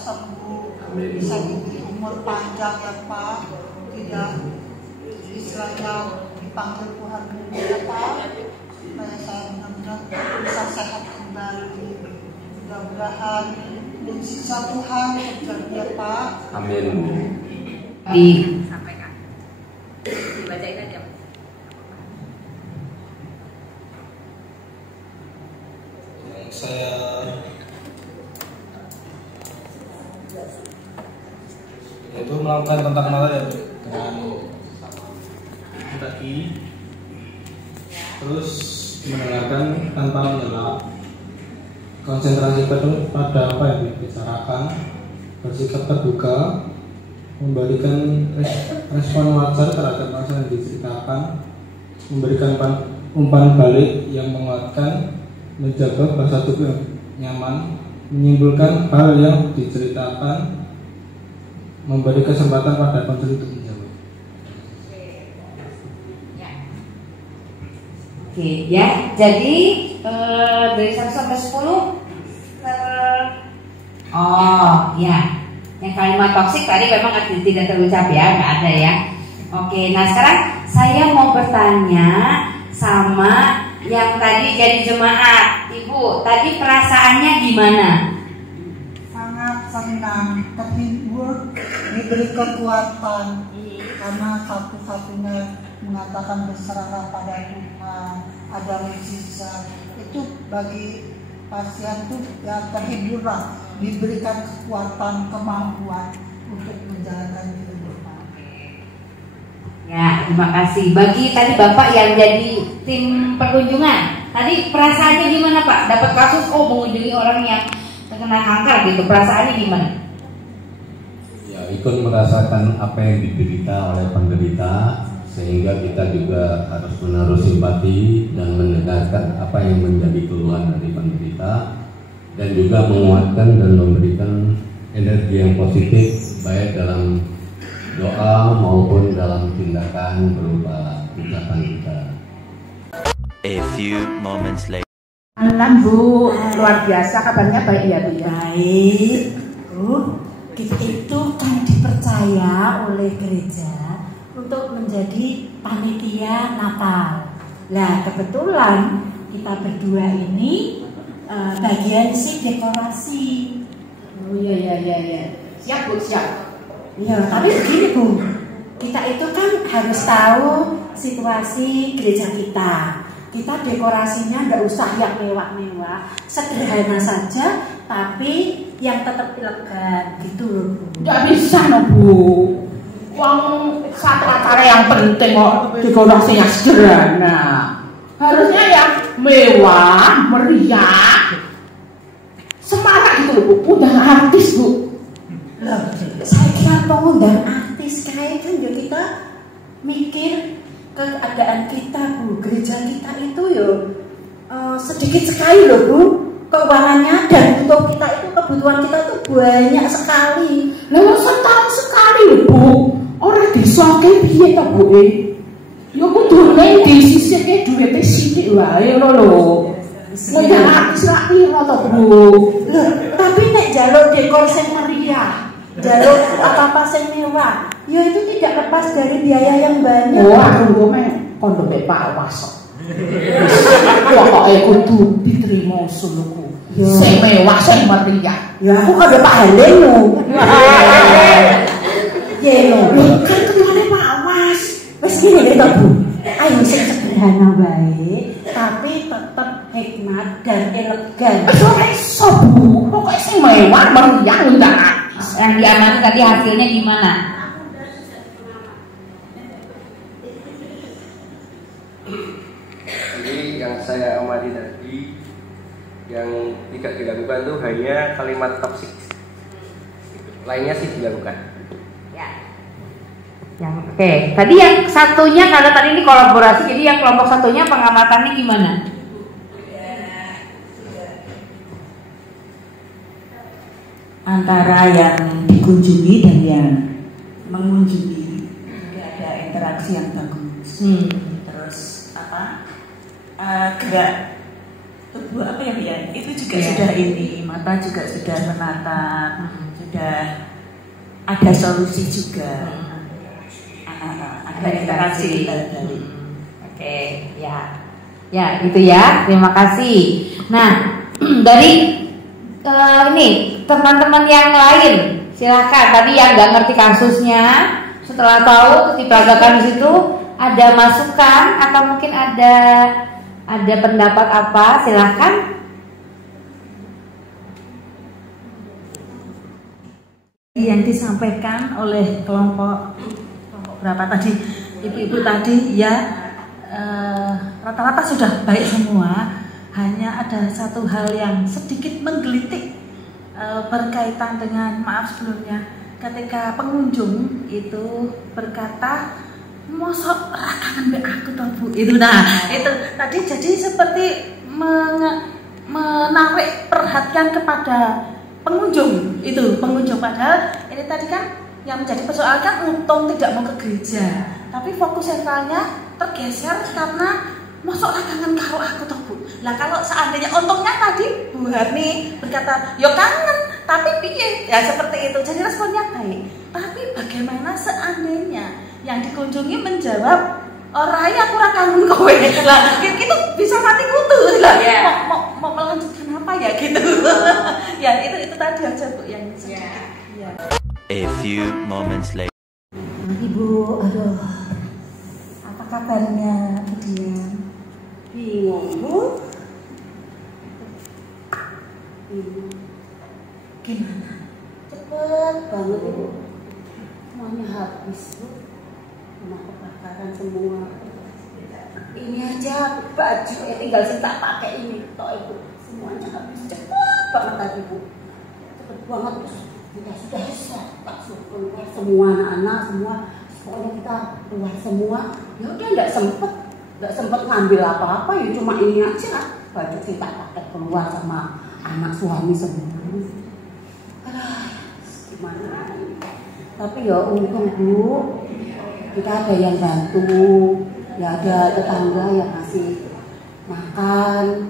sembuh, bisa diberi umur panjang ya Pak, tidak istilahnya dipanggil Tuhan ya Pak, supaya saya benar-benar bisa sehat kembali. Mudah-mudahan mujizat Tuhan terjadi ya Pak. Amin. Disampaikan, dibacain aja. Saya itu melakukan kontak mata ya dengan kaki, terus mendengarkan tanpa menyela, konsentrasi pada apa yang dibicarakan, bersikap terbuka, memberikan respon wajar terhadap masalah yang diceritakan, memberikan umpan balik yang menguatkan, menjaga bahasa tubuh yang nyaman, menyimpulkan hal yang diceritakan, memberi kesempatan pada konsul untuk menjawab. Oke, ya. Jadi dari 1 sampai 10 oh ya, yang kalimat toksik tadi memang tidak terucap ya, nggak ada ya. Oke, nah sekarang saya mau bertanya sama yang tadi jadi jemaat, Ibu, tadi perasaannya gimana? Sangat senang, terhibur, diberi kekuatan, karena satu-satunya mengatakan berserah pada Tuhan, ada mujizat. Itu bagi pasien itu ya terhibur lah, diberikan kekuatan, kemampuan untuk menjalankan hidup. Ya, terima kasih. Bagi tadi Bapak yang jadi tim perkunjungan, tadi perasaannya gimana Pak? Dapat kasus, mengunjungi orang yang terkena kanker gitu, perasaannya gimana? Ya, ikut merasakan apa yang diderita oleh penderita, sehingga kita juga harus menaruh simpati dan mendengarkan apa yang menjadi keluhan dari penderita, dan juga menguatkan dan memberikan energi yang positif baik dalam doa maupun dalam tindakan berupa ucapan kita. A few moments later. Alhamdulillah Bu, luar biasa, kabarnya baik ya Bu? Baik Bu, kita itu kan dipercaya oleh gereja untuk menjadi panitia Natal. Nah kebetulan kita berdua ini bagian si dekorasi. Oh iya. Siap Bu, siap. Ya, tapi begini Bu, kita itu kan harus tahu situasi gereja kita. Kita dekorasinya nggak usah yang mewah-mewah, sederhana saja, tapi yang tetap elegan gitu loh Bu. Nggak bisa no Bu, uang satu acara yang penting kok dekorasinya sederhana. Harusnya yang mewah, meriah, semarak gitu loh Bu, undang artis Bu. Loh, saya kira pengundang artis kayak kan ya kita mikir keadaan kita Bu, gereja kita itu yo sedikit sekali loh Bu keuangannya, dan untuk kita itu kebutuhan kita itu banyak sekali. Lalu setahun sekali loh Bu, orang disoke piye to Bu? Ya kudune disisihke duwite sithik wae ngono lho. Ngundang artis lak piro to Bu? Loh, tapi nek jalur dekor sing meriah, jalur apa-apa sing mewah, ya itu tidak lepas dari biaya yang banyak. Oh, aku ngomong kondoke Pak Was. Pokoke kudu diterima usulku. Sing mewah, sing meriah. Ya aku kada Pak Haleno. Ya lho, Kan ketuane Pak Was. wis ngene to Bu. Ayo sing sederhana bae, tapi tetap hikmat dan elegan. Iso Bu, pokoke sing mewah, meriah undang artis. Yang diamati tadi hasilnya gimana? Jadi yang saya amati tadi, yang tidak dilakukan itu hanya kalimat toksik, lainnya sih dilakukan. Ya. Oke. Tadi yang satunya, kalau tadi ini kolaborasi, jadi yang kelompok satunya pengamatannya gimana? Antara yang dikunjungi dan yang mengunjungi tidak ada interaksi yang bagus. Terus gerak tubuh apa ya itu juga sudah ini, mata juga sudah menatap, ada solusi juga. Ada interaksi. dari. Oke, ya. Ya, gitu ya. Terima kasih. Nah, dari ini teman-teman yang lain, silakan. Tadi yang nggak ngerti kasusnya, setelah tahu terus diperagakan di situ, ada masukan atau mungkin ada pendapat apa? Silakan. Yang disampaikan oleh kelompok berapa tadi ibu-ibu tadi ya, rata-rata sudah baik semua. Hanya ada satu hal yang sedikit menggelitik berkaitan dengan, maaf sebelumnya, ketika pengunjung itu berkata, mosok rakangan be aku toh Bu, itu. Nah itu tadi jadi seperti menarik perhatian kepada pengunjung, itu pengunjung, padahal ini tadi kan yang menjadi persoalan kan untung tidak mau ke gereja, tapi fokus sentralnya tergeser karena mosok rakangan karo aku toh Bu. Lah kalau seandainya untungnya tadi Bu Harni berkata yo kangen, tapi piye ya seperti itu, jadi responnya baik. Tapi bagaimana seandainya yang dikunjungi menjawab ora ya aku ra kangen kowe, lah itu bisa mati kutu lah. Yeah. Mau melanjutkan apa ya gitu. Ya itu tadi aja Bu yang sedikit. Ya. A few moments later. Ibu, aduh, apa kabarnya Dian? Bingung, Bu. Gimana? Cepet banget, Ibu. Semuanya habis, Bu. Rumah kebakaran semua. Ini aja baju tinggal sisa pakai ini toh Ibu. Semuanya habis cepet banget tadi Bu. Cepet banget kita sudah langsung keluar semua anak-anak semua. Pokoknya kita keluar semua. Ya udah nggak sempet ngambil apa-apa, ya cuma ini aja baju kita pakai keluar sama anak suami semua. Gimana? Tapi ya untung Bu, kita ada yang bantu. Ya ada tetangga yang ngasih makan,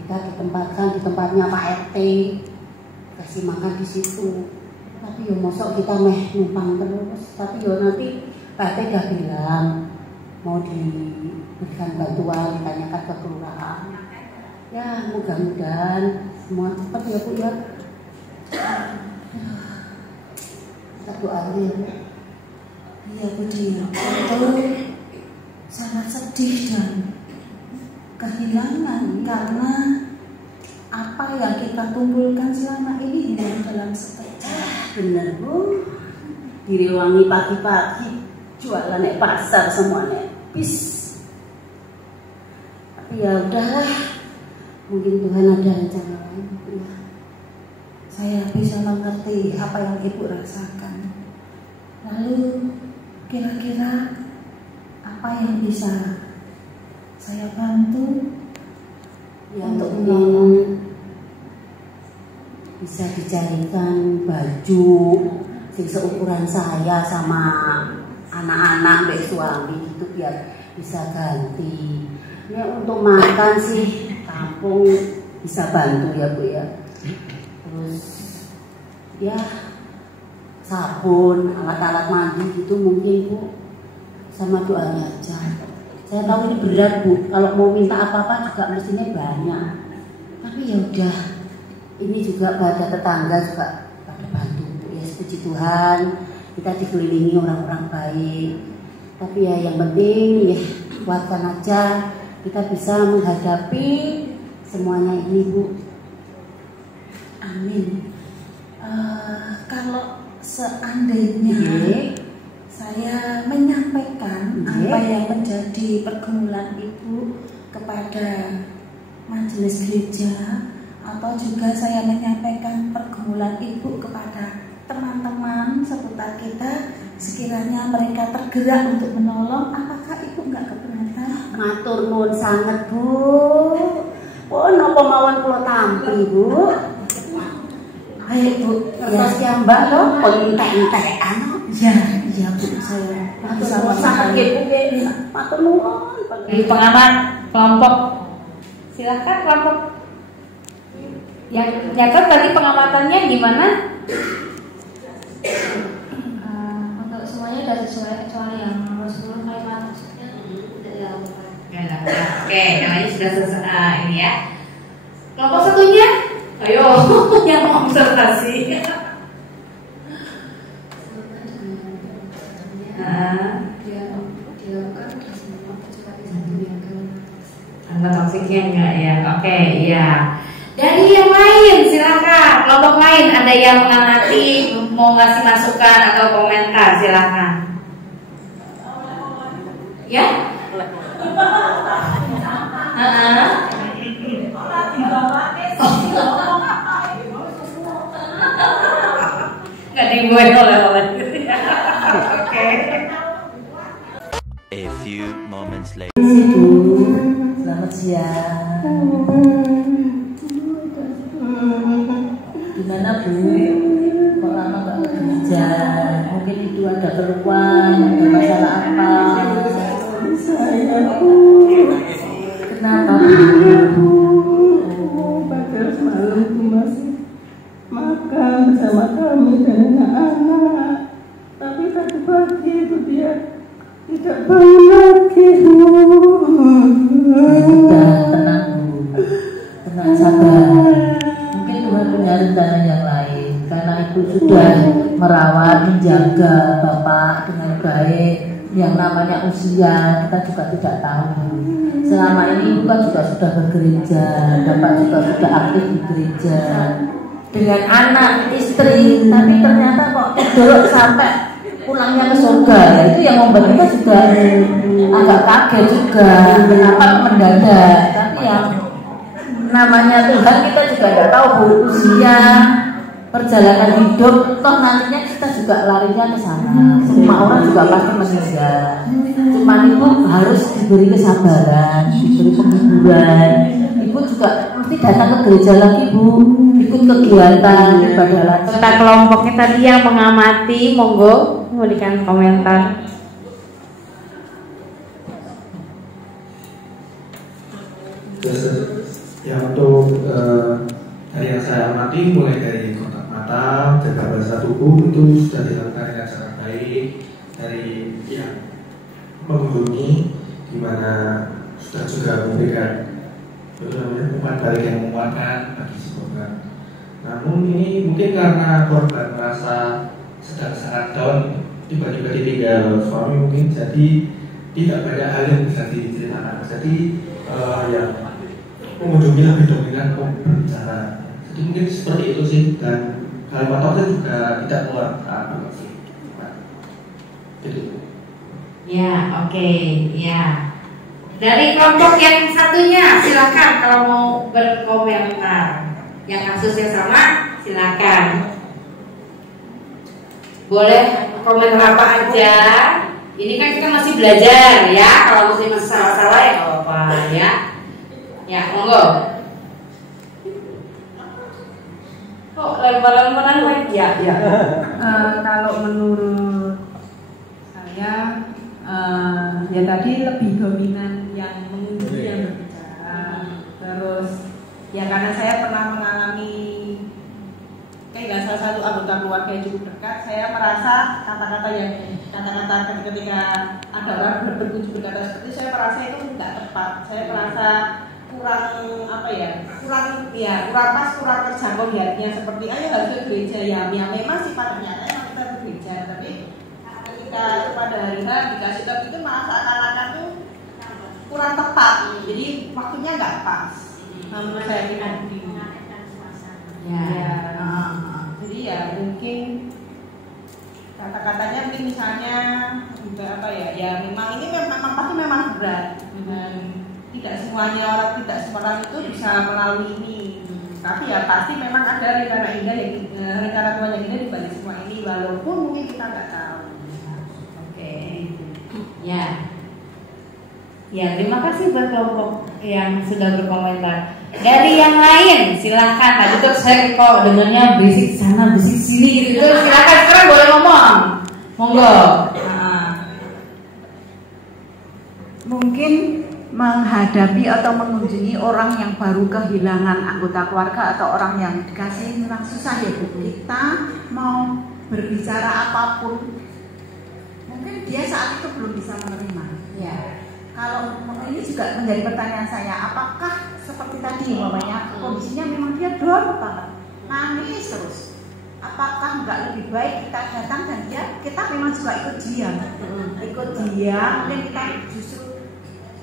kita ditempatkan di tempatnya Pak RT, kasih makan di situ. Tapi yo mosok kita numpang terus. Tapi yo nanti Pak RT udah bilang mau diberikan bantuan, ditanyakan ke kelurahan. Ya mudah-mudahan semua cepat ya Bu ya. Kita doain ya Bu. Iya Bu Dia, itu sangat sedih dan kehilangan karena apa yang kita kumpulkan selama ini hilang dalam sekejap. Bener Bu, direwangi pagi-pagi jualan nek pasar semuanya bis. Tapi ya udahlah, mungkin Tuhan ada rencana lain. Ya. Saya bisa mengerti apa yang Ibu rasakan. Lalu kira-kira apa yang bisa saya bantu Ya untuk mungkin menolong? bisa dicarikan baju sing seukuran saya sama anak-anak mbek suami gitu biar bisa ganti. Ya untuk makan sih kampung bisa bantu ya Bu ya. Terus ya sabun, alat-alat mandi gitu mungkin Bu, sama doanya aja. Saya tahu ini berat Bu, kalau mau minta apa-apa juga mestinya banyak. Tapi ya udah, ini juga pada tetangga juga pada bantu Bu ya, puji Tuhan kita dikelilingi orang-orang baik. Tapi ya yang penting ya kuatkan aja, kita bisa menghadapi semuanya ini Bu. Amin. Kalau seandainya saya menyampaikan apa yang menjadi pergumulan Ibu kepada majelis gereja, atau juga saya menyampaikan pergumulan Ibu kepada teman-teman seputar kita, sekiranya mereka tergerak untuk menolong, apakah Ibu nggak keberatan? Matur nuwun sanget Bu. Oh, napa mawon kula tampi Bu. Ayo Bu, Terus ya Mbak loh, entek-entekan. iya Bu, saya Matur sanget nggih Bu nggih. Matur nuwun. Dari pengamat kelompok, silakan kelompok yang nyatet tadi pengamatannya gimana? Untuk semuanya sudah sesuai kecuali yang nomor 10 kalimat maksudnya tidak dilakukan. Oke, yang lain sudah selesai ini ya. Kelompok satunya, ayo yang mau observasi. Kalimat toksiknya enggak ya? Oke, ya. Dari yang lain silakan. Kelompok lain ada yang mengamati, mau ngasih masukan atau komentar silakan. Ya? Nggak dibuat oleh. Oke. A few moments later. Selamat siang. Gimana Bu? Kok lama nggak ke gereja? Mungkin itu ada keluhan, ada masalah apa? Kenapa Bu? Padahal semalam itu masih makan bersama kami dan anak-anak. Tapi tadi pagi itu dia tidak bangun lagi Bu. Sudah tenang Bu, tenang sabar. Mungkin Tuhan punya rencana yang lain. Karena Ibu sudah merawat, menjaga Bapak dengan baik. Yang namanya usia kita juga tidak tahu. Selama ini Ibu kan juga sudah bergereja, Bapak juga sudah aktif di gereja dengan anak, istri. Tapi ternyata kok tidur sampai pulangnya ke surga. Ya, itu yang membuat kita juga agak kaget juga. Kenapa mendadak? Tapi yang namanya Tuhan kita juga tidak tahu Bu, usia perjalanan hidup, toh nantinya kita juga larinya ke sana. Semua orang juga pasti meninggal. Cuma Ibu harus diberi kesabaran, diberi penghiburan. Ibu juga mesti datang ke gereja lagi Bu, ikut kegiatan ibadah lagi. Tentang kelompoknya tadi yang mengamati, monggo memberikan komentar. Ya untuk dari yang saya amati mulai dari kontak mata, jaga bahasa tubuh itu sudah dilakukan dengan sangat baik dari yang mengunjungi, di mana sudah juga memberikan umpan balik yang menguatkan bagi si korban. Namun ini mungkin karena korban merasa sedang sangat down, tiba-tiba ditinggal suami mungkin, jadi tidak banyak hal yang bisa diceritakan. Jadi yang mengunjungi lebih dominan berbicara. Jadi mungkin seperti itu sih, dan kalimat toksik juga tidak keluar sih. Gitu. Ya, oke, ya. Dari kelompok yang satunya, silakan kalau mau berkomentar. Yang kasusnya sama, silakan. Boleh komentar apa aja. Ini kan kita masih belajar ya. Kalau masih salah-salah ya nggak apa-apa ya. Ya, monggo. Kok lempar-lemparan lagi ya? Kalau menurut saya ya tadi lebih dominan yang mengunjungi yang berbicara. Terus ya karena saya pernah mengalami kayak salah satu anggota keluarga yang cukup dekat, saya merasa kata-kata ketika ada orang berkunjung berkata seperti itu, saya merasa itu tidak tepat. Saya merasa kurang pas, kurang terjangkau di hatinya, seperti ayo harus ke gereja ya memang sih pada nyatanya kita ke gereja, tapi ketika pada hari dikasih tahu itu malah seakan-akan tuh kurang tepat, jadi waktunya nggak pas. Menurut saya jadi ya mungkin kata-katanya mungkin misalnya juga ya memang ini memang pasti berat dan tidak semua orang itu bisa melalui ini, tapi ya pasti memang ada rencana Tuhan yang indah di balik semua ini, walaupun mungkin kita nggak tahu. Oke. Ya, terima kasih buat kelompok yang sudah berkomentar. Dari yang lain, silakan. Tadi tuh saya kok dengarnya berisik sana, berisik sini gitu. Silakan sekarang boleh ngomong. Monggo. Mungkin menghadapi atau mengunjungi orang yang baru kehilangan anggota keluarga atau orang yang dikasih memang susah ya Bu. Kita mau berbicara apapun, mungkin dia saat itu belum bisa menerima. Ya. Kalau ini juga menjadi pertanyaan saya, apakah seperti tadi umpamanya kondisinya memang dia down banget, nangis terus, apakah nggak lebih baik kita datang dan kita memang juga ikut diam, mungkin kita justru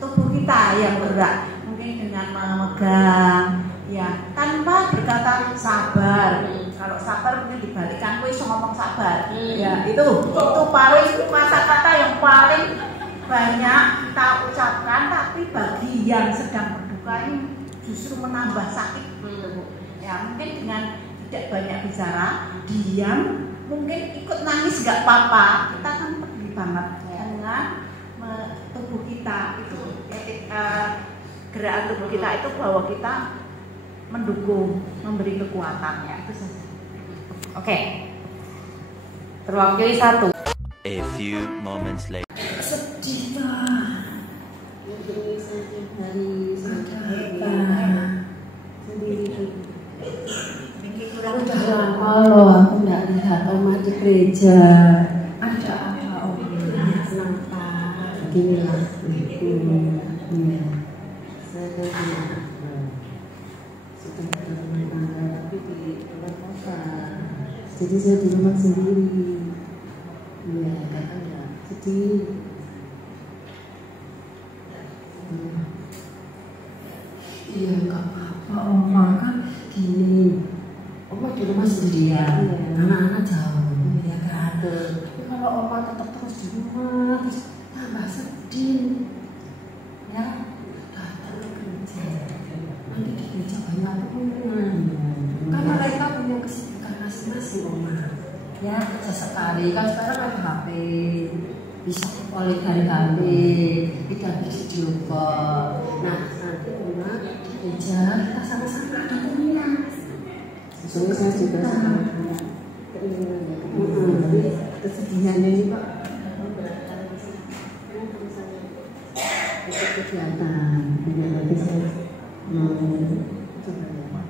tubuh kita yang bergerak, mungkin dengan memegang, ya tanpa berkata sabar. Kalau sabar mungkin dibalikkan, gue ngomong sabar, ya itu paling kata-kata yang paling banyak kita ucapkan, tapi bagi yang sedang berduka ini justru menambah sakit. Ya mungkin dengan tidak banyak bicara, diam, mungkin ikut nangis nggak apa-apa, kita kan peduli banget dengan tubuh kita itu, gerakan tubuh kita itu bahwa kita mendukung, memberi kekuatan, ya itu saja. Oke. Terwakili 1. A few moments later. Sedih lah. Udah lama loh aku nggak lihat Oma di gereja. Ada apa Om? Kenapa? Beginilah. Saya sudah berumah tangga tapi di luar kota. Jadi saya di rumah sendiri. Iya, kakaknya sedih. Iya, nggak apa-apa Oma, kan gini. Oma di rumah sendirian, anak-anak jauh, ya kan. Tapi kalau Oma tetap terus di rumah, terus tambah sedih. Ya, datang ke gereja. Nanti di gereja banyak teman. Kan mereka punya kesibukan masing-masing Oma. Ya, sesekali kan sekarang ada HP, bisa oleh HP, tidak bisa video call. Nah, nanti Oma di gereja kita sama-sama ada temannya. Soalnya saya juga sangat punya keinginan ya, tapi kesedihannya ini Pak, ikut kegiatan, nanti saya coba ya.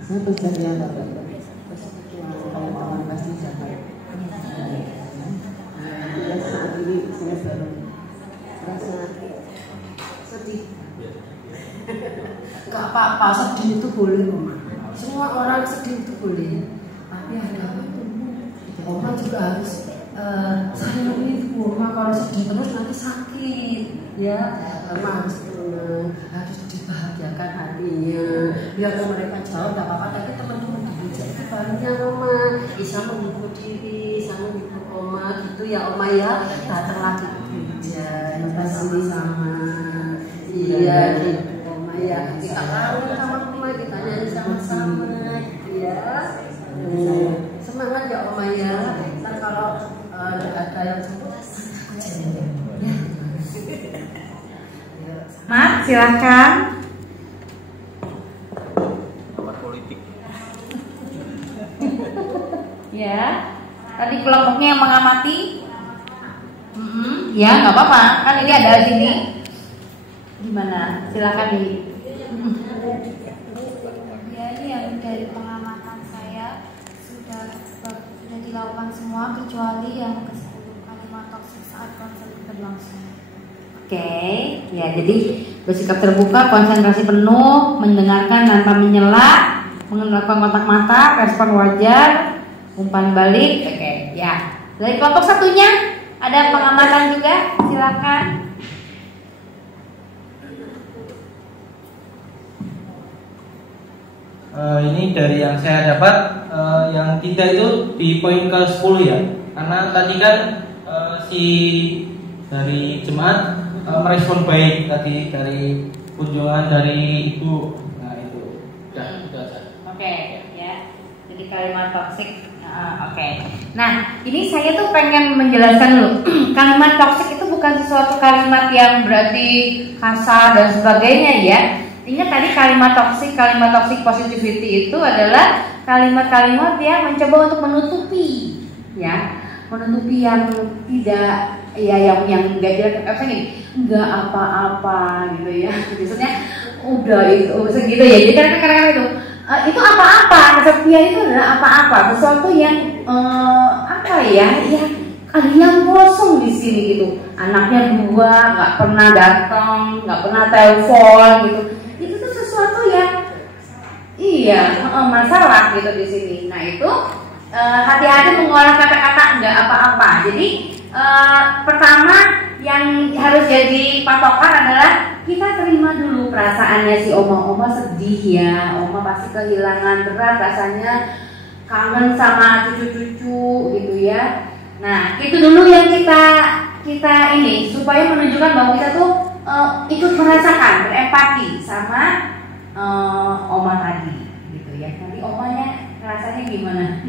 Saya percaya Bapak, persekutuan kawan-kawan pasti dapat. Dan saat ini saya baru merasa sedih. Gak apa-apa, sedih itu boleh Oma. Semua orang sedih itu boleh. Tapi ada waktu Oma juga harus sayangi Oma. Kalau sedih terus nanti sakit. Ya, Oma harus tenang, harus dibahagiakan hatinya. Biar mereka jauh gak apa-apa. Tapi teman-teman di gereja itu banyak Oma. Bisa menghibur diri, bisa menghibur Oma gitu ya Oma ya. Datang lagi ke gereja, kita sama-sama. Iya gitu. Ya, kita tahu sama Oma, kita nyanyi sama-sama, ya. Semangat ya Oma ya. Ntar kalau ada yang sebut, ya. Mat, silakan. Nomor politik. Ya, tadi kelompoknya yang mengamati. Ya, nggak apa-apa. Kan ini ada di sini. Gimana? Silakan di. Ya, ini yang dari pengamatan saya sudah dilakukan semua kecuali yang ke-10 kalimat toksik saat konser berlangsung. Oke, ya jadi bersikap terbuka, konsentrasi penuh, mendengarkan tanpa menyela, melakukan kontak mata, respon wajar, umpan balik. Oke, ya. Dari kelompok satunya ada pengamatan juga, silakan. Ini dari yang saya dapat, yang 3 itu di poin ke-10 ya. Karena tadi kan si dari jemaat merespon baik tadi dari kunjungan dari ibu. Nah itu, itu aja. Oke, ya. Jadi kalimat toksik. Oke. Nah, ini saya tuh pengen menjelaskan dulu. Kalimat toksik itu bukan sesuatu kalimat yang berarti kasar dan sebagainya ya. Ingat tadi kalimat toxic positivity itu adalah kalimat-kalimat yang mencoba untuk menutupi, ya, menutupi yang tidak, ya, yang nggak jelas, nggak apa-apa gitu ya. Maksudnya udah itu segitu ya. Jadi kadang-kadang itu itu apa-apa, kesepian itu adalah apa-apa, sesuatu yang apa ya, ada yang kosong di sini gitu. Anaknya 2, nggak pernah datang, nggak pernah telepon gitu. Itu tuh sesuatu yang masalah gitu di sini. Nah itu hati-hati mengolah kata-kata nggak apa-apa. Jadi pertama yang harus jadi patokan adalah kita terima dulu perasaannya si oma sedih ya, oma pasti kehilangan berat, rasanya kangen sama cucu-cucu gitu ya. Nah itu dulu yang kita ini supaya menunjukkan bahwa kita tuh ikut merasakan, berempati sama oma tadi gitu ya. Nanti omanya rasanya gimana?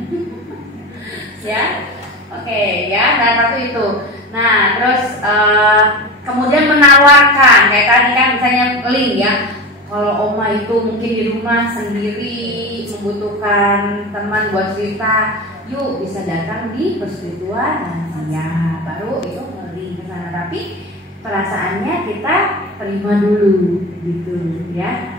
Ya, oke ya. Nah satu itu. Nah terus kemudian menawarkan kayak tadi kan misalnya link ya. Kalau oma itu mungkin di rumah sendiri membutuhkan teman buat cerita, yuk bisa datang di persekutuan lansia. Baru itu ngelink ke sana. Tapi perasaannya kita terima dulu gitu ya.